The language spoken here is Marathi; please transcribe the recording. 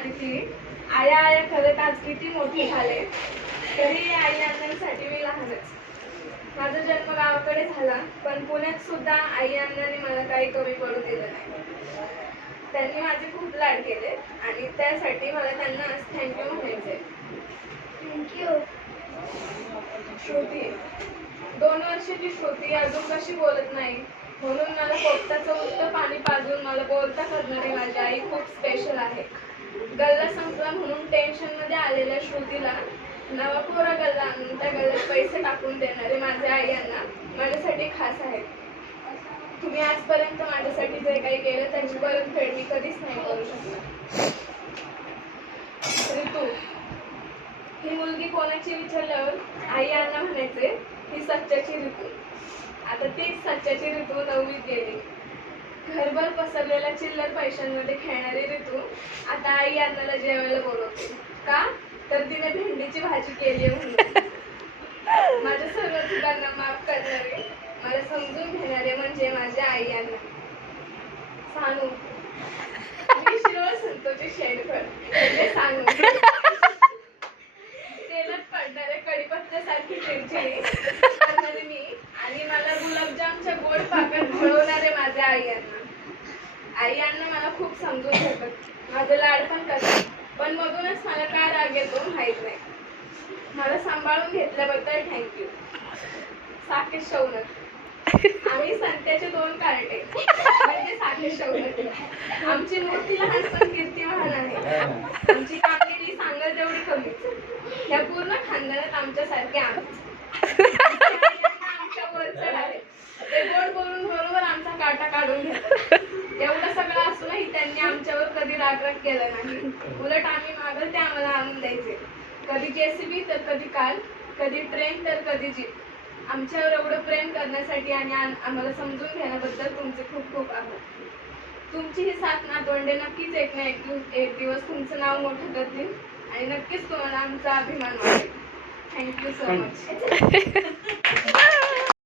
आदिती, आया आया खरंच आज किती मोठी झाले, तरी आई अण्णांसाठी मी लहानच. माझा जन्म गावाकडे झाला, पण पुण्यात सुद्धा आई अण्णांनी मला काही कमी पडू दिलं नाही. त्यांनी माझे खूप लाड केले आणि त्यासाठी मला त्यांना आज थँक्यू म्हणायचे. थँक्यू. श्रुती, 2 वर्षाची श्रुती अजून कशी बोलत नाही, म्हणून मला पोपटाचं उत्तर पाणी पाजून मला बोलता करणारी माझी आई खूप स्पेशल आहे. गल्ला संपला म्हणून टेन्शनमध्ये आलेल्या श्रुतीला नवा कोरा गल्ला आणून त्या गल्ल्यात पैसे टाकून देणारे माझे आई अण्णा माझ्यासाठी खास आहेत. तुम्ही आजपर्यंत माझ्यासाठी जे काही केलं त्याची परतफेड मी कधीच नाही करू शकणार. ऋतू, ही मुलगी कोणाची विचारल्यावर आई अण्णा म्हणायचे ही सच्चाची ऋतू. आता तीच सच्चाची ऋतू 9वीत गेली. घरभर पसरलेल्या चिल्लर पैशांमध्ये खेळणारी ऋतू आता आई अण्णाला जेवायला बोलवते. का? तर तिने भेंडीची भाजी केली म्हणून. माझ्या सर्व चुकांना माफ करणारे, मला समजून घेणारे म्हणजे माझे आई अण्णा. सानू, मी शिरोळ संतोषी शेडकर म्हणजे सानू. तेलात पडणारे कडीपत्त्यासारखी चिडचिडी करणारे मी आणि मला गुलाबजामच्या गोड पाकट घडवणारे माझे आई अण्णा. आई अण्णा मला खूप समजून घेतात, माझं लाड पण करतात, पण मधूनच मला का राग येतो माहित नाही. मला सांभाळून घेतल्याबद्दल थँक्यू. साकेत शौनक, आम्ही संत्याचे 2 कार्टे म्हणजे साकेत शौनक. आमची मूर्ती लहान पण कीर्तिवान आहे. आमची कामगिरी सांगल तेवढी कमीच. या पूर्ण खानदानात आमच्यासारखे आम्हीच. आमच्या वरचढ आहे, ते गोड बोलून बरोबर आमचा काटा काढून घेतात. एवढं सगळं असूनही त्यांनी आमच्यावर कधी रागराग केला नाही. उलट आम्ही मागल ते आम्हाला आणून द्यायचे. कधी JCB तर कधी कार, कधी ट्रेन तर कधी जीप. आमच्यावर एवढं प्रेम करण्यासाठी आणि आम्हाला समजून घेण्याबद्दल तुमचे खूप खूप आभार. तुमची ही 7 नातवंडे नक्कीच एक ना एक दिवस तुमचं नाव मोठं करतील आणि नक्कीच तुम्हाला आमचा अभिमान वाटेल. Thank you so much.